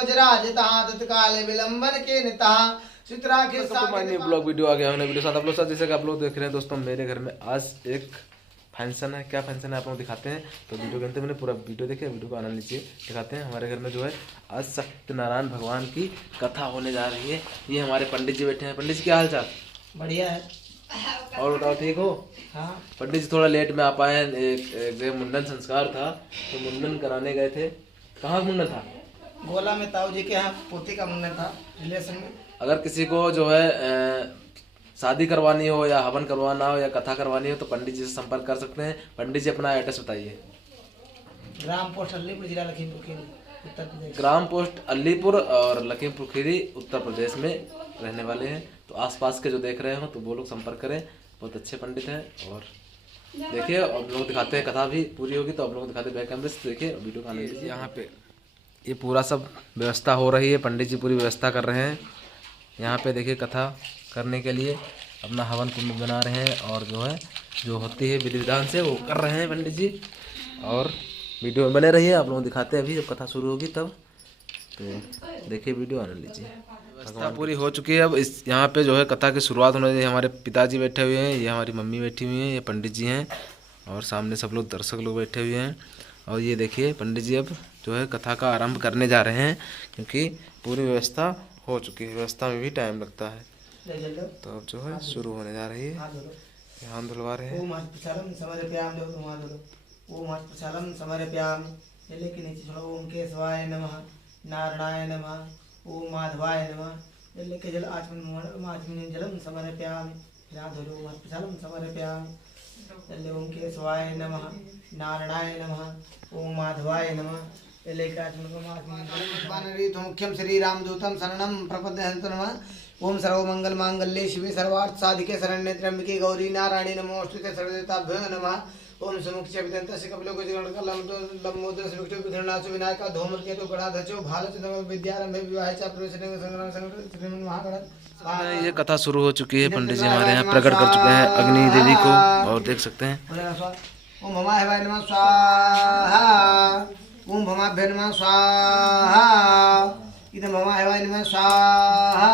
गजराज तहाँ तत्काल विलंबन के नितः चित्राखे ब्लॉग वीडियो आ गया हमने वीडियो साथ आप लोग साथ। जैसे कि आप लोग देख रहे हैं दोस्तों, मेरे घर में आज एक फंक्शन है। क्या फंक्शन है आप लोग दिखाते हैं, तो वीडियो के अंत मैंने पूरा वीडियो देखे, वीडियो को आनंद लीजिए। दिखाते हैं हमारे घर में जो है आज सत्यनारायण भगवान की कथा होने जा रही है। ये हमारे पंडित जी बैठे हैं। पंडित जी क्या हाल चाल? बढ़िया है। और बताओ ठीक हो? हाँ। पंडित जी थोड़ा लेट में आ पाए हैं। एक मुंडन संस्कार था तो मुंडन कराने गए थे। कहाँ मुंडन था? गोला में ताऊ जी के यहाँ पोती का मुंडन था रिलेशन में। अगर किसी को जो है शादी करवानी हो या हवन करवाना हो या कथा करवानी हो तो पंडित जी से संपर्क कर सकते हैं। पंडित जी अपना एड्रेस बताइए। ग्राम पोस्ट अलीपुर, जिला लखीमपुर खीरी, उत्तर प्रदेश। ग्राम पोस्ट अलीपुर और लखीमपुर खीरी उत्तर प्रदेश में रहने वाले हैं। तो आसपास के जो देख रहे हो तो वो लोग संपर्क करें। बहुत अच्छे पंडित हैं। और देखिए आप लोग दिखाते हैं, कथा भी पूरी होगी तो आप लोग दिखाते हैं बैक कैमरे से। देखिए वीडियो का आनंद लीजिए। यहाँ पे ये पूरा सब व्यवस्था हो रही है। पंडित जी पूरी व्यवस्था कर रहे हैं। यहाँ पे देखिए कथा करने के लिए अपना हवन कुंड बना रहे हैं और जो है जो होती है विधि विधान से वो कर रहे हैं पंडित जी। और वीडियो में बने रहिए, आप लोगों को दिखाते हैं अभी जब कथा शुरू होगी तब। तो देखिए वीडियो आनंद लीजिए। व्यवस्था पूरी हो चुकी है। अब इस यहाँ पे जो है कथा की शुरुआत होने वाली है। हमारे पिताजी बैठे हुए हैं, ये हमारी मम्मी बैठी हुई हैं, ये पंडित जी हैं और सामने सब लोग दर्शक लोग बैठे हुए हैं। और ये देखिए पंडित जी अब जो है कथा का आरंभ करने जा रहे हैं क्योंकि पूरी व्यवस्था हो चुकी है। व्यवस्था में भी टाइम लगता है। तो अब जो है शुरू होने जा रही है। हाथ धुलवा रहे हैं। लेकिन नीचे छोड़ो। ओम केशवाय नमः, नारायणाय नमः, ओम माधवाय नमः। लेके जल आचमन जलम समर्पयामि। हाथ धुलो। ओम प्रसादम समर्पयामि। ओम केशवाय नमः, नारायणाय नमः, ओम माधवाय नमः। मुख्यम श्री रामदूतम शरणम प्रपद्यन्त नमः। ओम सर्वमंगल मांगल्ये शिवे सर्वार्थ साधिके शरण्ये त्र्यंबके गौरी नारायणी नमोस्तुते सर्वदेवताभ्यो नमः। ओम समुख्य विदंतस्य कपिलो गजगणकलम लंबोदर सुविष्टो विघ्ननाशो विनायका धूमकेतु गणाधचो भालचंद्र विद्यारंभे विवाहे च प्रवेशने संग्राम संकट श्रीमन महागणपति। ये कथा शुरू हो चुकी है। पंडित जी हमारे यहाँ प्रकट कर चुके हैं अग्नि देवी को और देख सकते हैं। ओम भमाय नमः स्वाहा। ओम भमाभ्य नमः स्वाहा। इदं भमाय नमः स्वाहा।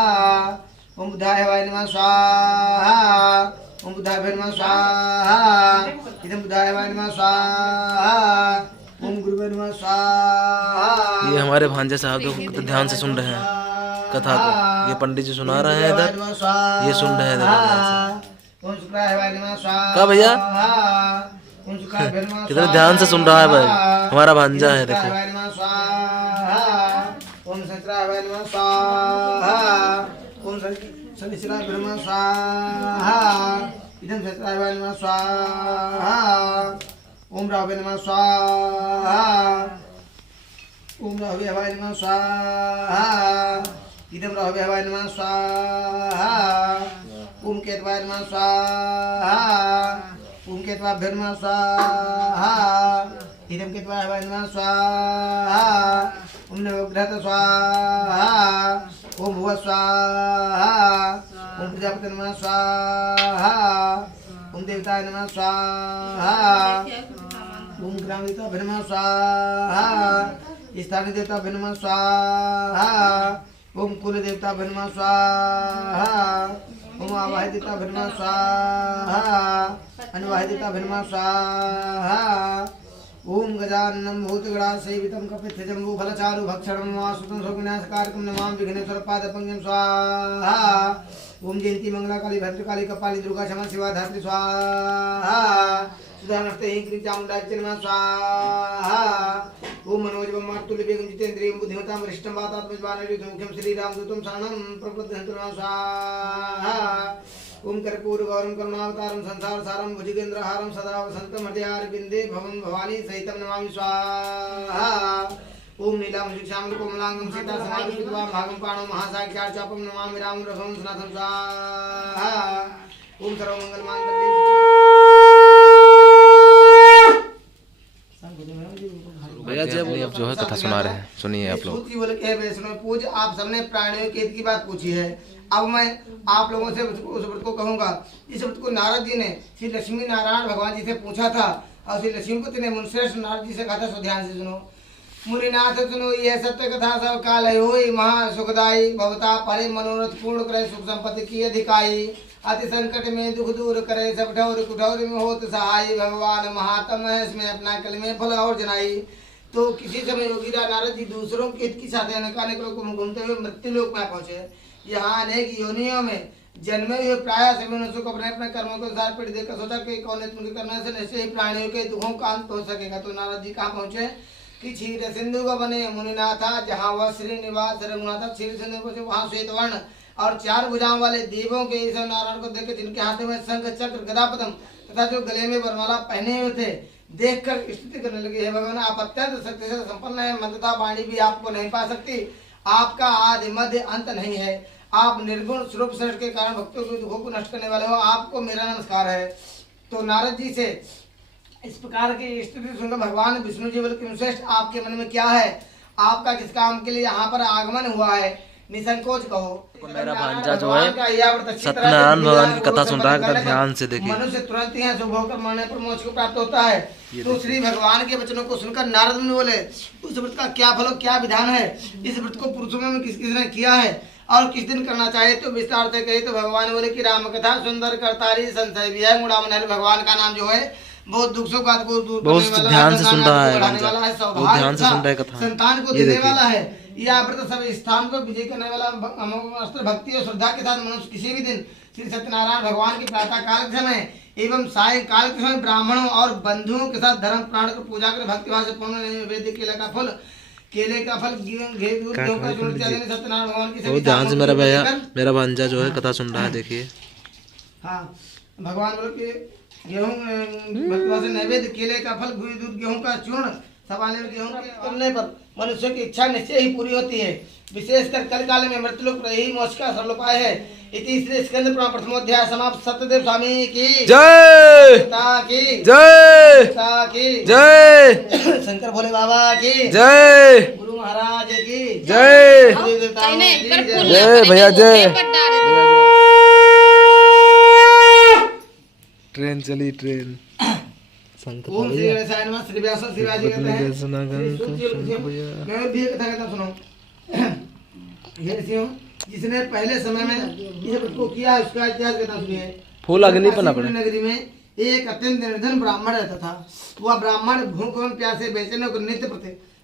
ओम बुधाय नमः स्वाहा। ओम बुधाभ्य नमः स्वाहा। इदं बुधाय नमः स्वाहा। ओम गुरुभ्यो नमः स्वाहा। ये हमारे भांजे साहब जो ध्यान से सुन रहे हैं कथा को। ये पंडित जी सुना रहे हैं इधर, ये सुन रहे हैं ओम शुक्राय नमः स्वाहा। क्या भैया कितना ध्यान से सुन रहा है भाई, हमारा भांजा है देखो। ओम सहस्राय नमः स्वाहा। ओम शनिश्चराय नमः स्वाहा। इदं सहस्राय नमः स्वाहा। ओम राहवे नमः स्वाहा। ओम राहवे नमः स्वाहा। इदं राहवे नमः स्वाहा। ओम केतवाय नमः स्वाहा। ओम केतवाभ्यो नमः स्वाहा। इदं केतवाय नमः स्वाहा। ओम नवग्रह स्वाहा। ओम भुव स्वाहा। ओम प्रजापति नमः स्वाहा। ओम देवताय नमः स्वाहा। ओम ग्राम देवताभ्यो नमः स्वाहा। स्थानीय देवताभ्यो नमः स्वाहा। ओम कुल देवताभ्यो नमः स्वाहा। ओम आवाहित देवताभ्यो नमः स्वाहा। अनुवाहित देवताभ्यो नमः स्वाहा। ओम गजाननं भूतगणासेवितं कपित्थजम्बूफलचारु भक्षणं वासुतं शोकविनाशकारकं नमामि विघ्नेश्वरपादपङ्कजं स्वाहा। ओम जयंती मंगला काली भद्रकाली कपाली दुर्गा क्षमा शिवा धात्री स्वाहा। सुधानस्ते ह्रीं चामुण्डाय नमः स्वाहा। ओम मनोजवं मातुल्यवेगं जितेन्द्रियं बुद्धिमतां वरिष्ठं वातात्मजवानयुतं मुख्यं श्रीरामदूतं शरणं प्रपद्यन्त नमः स्वाहा। ओम कर्पूरगौरं करुणावतारं संसारसारं भुजगेन्द्रहारं सदा वसन्तं हृदयारविन्दे भवं भवानी सहितं नमामि स्वाहा। ओम नीलांशुश्यामल कोमलांगं सीता समाविष्टं भागं पाणौ महासाख्यात् चापं नमामि रामं रघुवंशं सनाथं स्वाहा। ओम सर्वमंगल मांगल्ये। भैया जी अब जो है कथा सुना रहे हैं, सुनिए आप लोग। बोले कि वैष्णव पूज आप सबने प्राणियों के हित की बात पूछी है। अब मैं आप लोगों से उस शब्द को कहूँगा। इस शब्द को नारद जी ने श्री लक्ष्मी नारायण भगवान जी से पूछा था और श्री लक्ष्मी पुत्र ने मुनिश्रेष्ठ नारद जी से कहा था। सो ध्यान से सुनो। मुनिनाथ सुनो ये सत्य कथा सब काल होई महा सुखदाई भवता परे मनोरथ पूर्ण करे सुख संपत्ति की अधिकाई अति संकट में दुख दूर करे सब ठौर कुठौर में होत सहाय भगवान महात्म है इसमें अपना कल में फल और जनाई। तो किसी समय योगीरा नारद जी दूसरों के हित की साथ अनेक लोग घूमते हुए मृत्यु लोक में पहुंचे। यहाँ अनेक योनियों में जन्मे हुए प्राय सभी मनुष्यों को अपने अपने कर्मों के अनुसार पीठ देकर सोचा कि कौन उनके करने से निश्चय ही प्राणियों के दुखों का अंत हो सकेगा। तो नारद जी कहाँ पहुंचे कि क्षीर सिंधु का बने मुनिनाथा जहाँ वह श्रीनिवास रघुनाथा क्षीर सिंधु पहुंचे वहाँ श्वेत वर्ण और 4 भुजाओं वाले देवों के ईश्वर नारायण को देख जिनके हाथ में शंख चक्र गदा पद्म तथा जो गले में वरमाला पहने हुए थे देखकर स्तुति करने लगे। हे भगवान आप अत्यंत शक्ति से संपन्न है, मंत्रता वाणी भी आपको नहीं पा सकती, आपका आदि मध्य अंत नहीं है, आप निर्गुण स्वरूप श्रेष्ठ के कारण भक्तों के दुखों को नष्ट करने वाले हो, आपको मेरा नमस्कार है। तो नारद जी से इस प्रकार की स्तुति सुनकर भगवान विष्णु जी बोले कि श्रेष्ठ आपके मन में क्या है, आपका किस काम के लिए यहाँ पर आगमन हुआ है, निसंकोच कहो। मेरा भांजा जो है सत्यनारायण भगवान की कथा सुन रहा है, ध्यान से देखिए। मनुष्य तुरंत ही शुभ होकर मरने पर मोक्ष को प्राप्त होता है। तो श्री भगवान के वचनों को सुनकर नारद मुनि बोले उस व्रत का क्या फल क्या विधान है, इस व्रत को पुरुषों में किस किसने किया है और किस दिन करना चाहिए। तो विस्तार से कही तो भगवान बोले कि राम कथा सुंदर करतारी संशय भी है मुड़ामन। भगवान का नाम जो है बहुत दुख सुख को दूर बहुत ध्यान से सुन रहा है, बहुत ध्यान से सुन रहा है कथा, संतान को देने वाला है, यह व्रत सब स्थान पर विजय करने वाला भक्ति और श्रद्धा के साथ मनुष्य किसी भी दिन श्री सत्यनारायण भगवान की प्रातः काल के समय एवं साय काल के समय ब्राह्मणों और बंधुओं के साथ धर्म प्राण को पूजा कर भक्तिभाव से पूर्ण वेद केले का फल सत्यनारायण भगवान की। बहुत ध्यान से मेरा भांजा जो है कथा सुन रहा है, देखिए। हाँ भगवान बोले कि गेहूं भक्तिभाव से नैवेद्य केले का फल घी दूध गेहूं का चूर्ण सवाले गेहूं के करने पर मनुष्य की इच्छा निश्चय ही पूरी होती है। विशेषकर कल काल में मृत्युलोक पर यही मोक्ष का सरल उपाय है। इति श्री स्कंद पुराण प्रथमोध्याय समाप्त। सत्यदेव स्वामी की जय, की जय, की जय, शंकर भोले बाबा की जय, गुरु महाराज की जय, जय भैया जय। ट्रेन चली ट्रेन। ओम श्री गणेशाय नमः। श्री व्यास शिवाजी कहते हैं मैं भी कथा कहता सुनो। ये ऋषियों जिसने पहले समय में इस व्रत को किया उसका इतिहास कहता सुनिए। फूल अग्नि पर अपने नगरी में एक अत्यंत निर्धन ब्राह्मण रहता था। वह ब्राह्मण भूख एवं प्यास से बेचैन होकर नित्य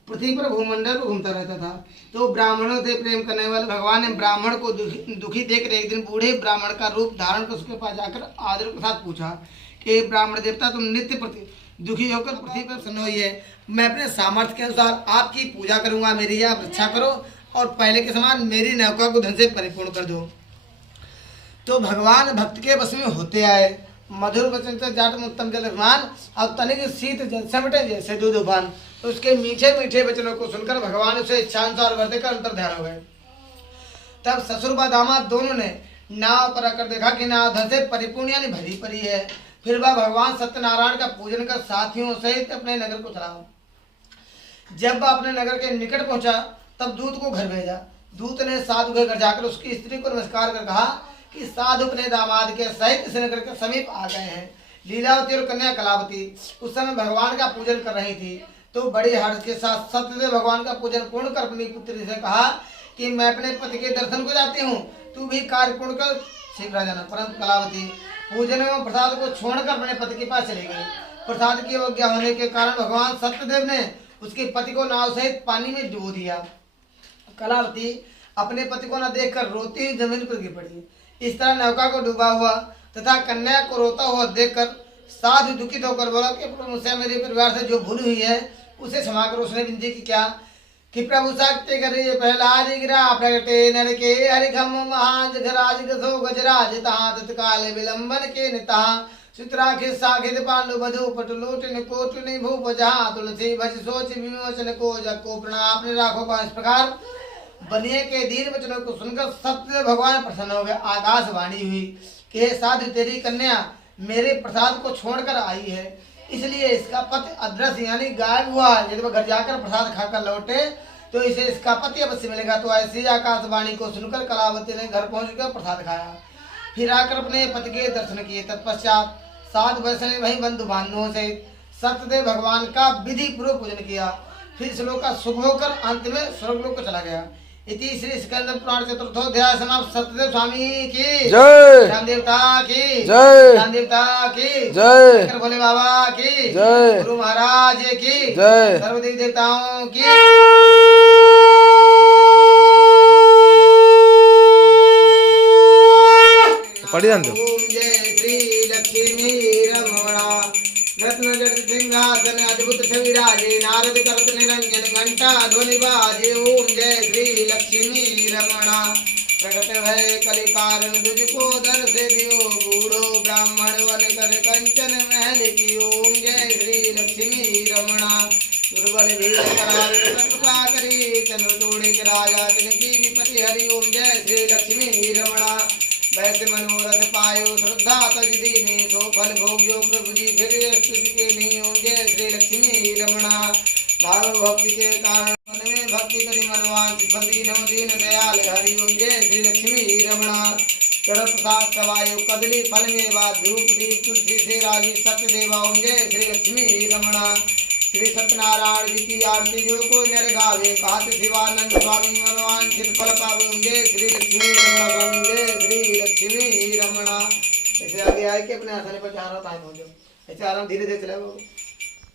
पृथ्वी पर भूमंडल पर घूमता रहता था। तो ब्राह्मणों से प्रेम करने वाले भगवान ने ब्राह्मण को दुखी देखकर एक दिन बूढ़े ब्राह्मण का रूप धारण कर उसके पास जाकर आदर के साथ पूछा कि ब्राह्मण देवता तुम नित्य प्रति दुखी होकर पृथ्वी पर प्रसन्न हुई है, मैं अपने सामर्थ्य के अनुसार आपकी पूजा करूंगा, मेरी यह रक्षा करो और पहले के समान मेरी नौका को धन से परिपूर्ण कर दो। तो भगवान भक्त के वश में होते आए। मधुर वचन से जाट में उत्तम जल स्नान और तनिक शीत जल समटे जैसे दूध उफान। तो उसके मीठे मीठे वचनों को सुनकर भगवान उसे इच्छानुसार वर देकर अंतर ध्यान हो गए। तब ससुर व दामाद दोनों ने नाव पर आकर देखा कि नाव धन से परिपूर्ण यानी भरी पड़ी है। फिर वह भगवान सत्यनारायण का पूजन कर साथियों सहित अपने नगर को चला। जब वह अपने नगर के निकट पहुंचा तब दूत को घर भेजा। दूत ने साधु के घर जाकर उसकी स्त्री को नमस्कार कर कहा कि साधु अपने दामाद के सहित इस नगर के समीप आ गए हैं। लीलावती और कन्या कलावती उस समय भगवान का पूजन कर रही थी। तो बड़े हर्ष के साथ सत्यदेव भगवान का पूजन पूर्ण कर अपनी पुत्री से कहा कि मैं अपने पति के दर्शन को जाती हूँ, तू भी कार्य पूर्ण कर शीघ्र आ जाना। परंतु कलावती पूजन एवं प्रसाद को छोड़कर अपने पति के पास चली गई। प्रसाद की अवज्ञा होने के कारण भगवान सत्यदेव ने उसके पति को नाव सहित पानी में डुबो दिया। कलावती अपने पति को न देखकर रोती हुई जमीन पर गिर पड़ी। इस तरह नौका को डूबा हुआ तथा कन्या को रोता हुआ देखकर साधु दुखित होकर बोला कि प्रभु मुझसे मेरे परिवार से जो भूल हुई है उसे क्षमा करो। उसने विनती की क्या कि प्रभु शक्ति करे प्रहलाद गिरा प्रगटे नर के हरिखम महाज घराज गसो गजराज तहा तत्काल विलंबन के निता सुतराखित साखित पांडु बधु पटलोट निकोट निभूप जहा तुलसी भज सोच विमोचन को जको प्रणाम राखो का। इस प्रकार बनिए के दीन वचनों को सुनकर सत्य भगवान प्रसन्न हो गए। आकाशवाणी हुई कि साधु तेरी कन्या मेरे प्रसाद को छोड़कर आई है, इसलिए इसका पति अदृश्य यानी गायब हुआ। यदि वह घर जाकर प्रसाद खाकर लौटे तो इसे इसका पति अवश्य मिलेगा। तो ऐसी आकाशवाणी को सुनकर कलावती ने घर पहुंचकर प्रसाद खाया। फिर आकर अपने पति के दर्शन किए। तत्पश्चात साधु वैष्णव वही बंधु बांधुओं से सत्यदेव भगवान का विधि पूर्वक पूजन किया। फिर श्लोक का शुभ होकर अंत में स्वर्गलोक को चला गया। इति श्री स्कंद पुराण चतुर्थोध्याय समाप्त। सत्यदेव स्वामी की जय, राम देवता की जय, राम देवता की जय, शंकर भोले बाबा की जय, गुरु महाराज की जय। सर्वदेवी देवताओं की। पढ़ी जान दो। ओम जय श्री लक्ष्मी रमणा रत्न जटित सिंहासन अद्भुत छवि राजे नारद करत निरंजन घंटा ध्वनि बाजे। ओम जय श्री लक्ष्मी रमणा प्रकट भय कलि कारण तुझको दर्शे दियो बूढ़ो ब्राह्मण वन कर कंचन महल की। ओम जय श्री लक्ष्मी रमणा दुर्बल भीड़ करावे कृपा करी चंद्र तोड़े के राजा तिनकी विपति हरि। ओम जय श्री लक्ष्मी रमणा वैसे मनोरथ पायो श्रद्धा तज दीनी सो फल भोग्यो प्रभु जी फिर स्तुति के नहीं। ओम जय श्री लक्ष्मी रमणा भाव भक्ति के कारण मन में भक्ति करी मनवांचित फल दीनो दीन दयाल हरि। ओम जय श्री लक्ष्मी रमणा चढ़ प्रसाद सवायो कदली फल में बाद धूप दीप तुलसी से राजी सत्य देवा। ओम जय श्री लक्ष्मी रमणा श्री सत्यनारायण जी की आरती जो कोई नर गावे कहत शिवानंद स्वामी मनोवांछित फल पावे। ओम जय श्री लक्ष्मी रमणा स्वामी जय श्री लक्ष्मी रमणा। ऐसे आगे आए कि अपने आसने पर चारों टाइम हो जाओ। ऐसे आराम धीरे धीरे चलाओ।